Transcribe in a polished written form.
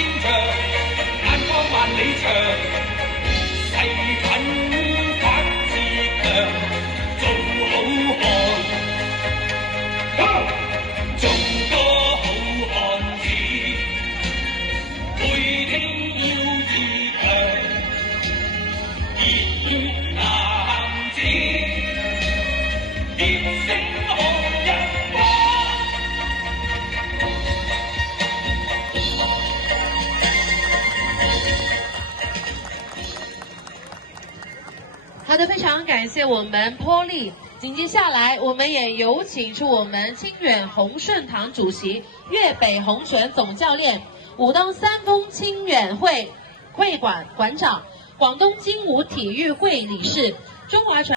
戰場，眼光萬里長，誓奮發自強，做好漢，做個好漢子，背聽要自強，熱血男子，熱星紅日光。好的，非常感谢我们波利。紧接下来，我们也有请出我们清远宏顺堂主席、粤北洪泉总教练、武当三丰清远会馆馆长、广东精武体育会理事、中华传